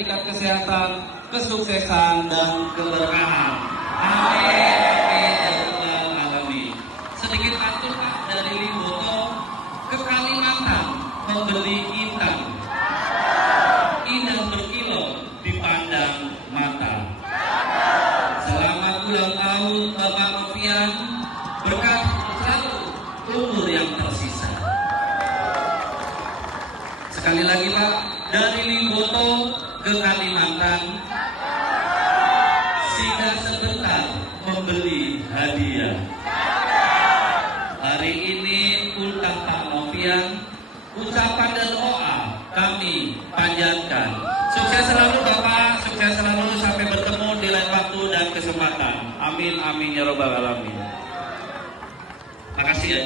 sertifikat kesehatan, kesuksesan, dan keberkahan. Amin, amin, ya rabbal alamin. Sedikit atur Pak dari Limboto ke Kalimantan membeli intan. Indah berkilau dipandang mata. Selamat ulang tahun Bapak Novian, berkah selalu umur yang tersisa. Sekali lagi Pak, dari Limboto ke Kalimantan, singgah sebentar membeli hadiah. Hari ini ulang Pak Novian, ucapan dan doa kami panjatkan. Sukses selalu Bapak, sukses selalu sampai bertemu di lain waktu dan kesempatan. Amin, amin, ya rabbal alamin. Makasih ya.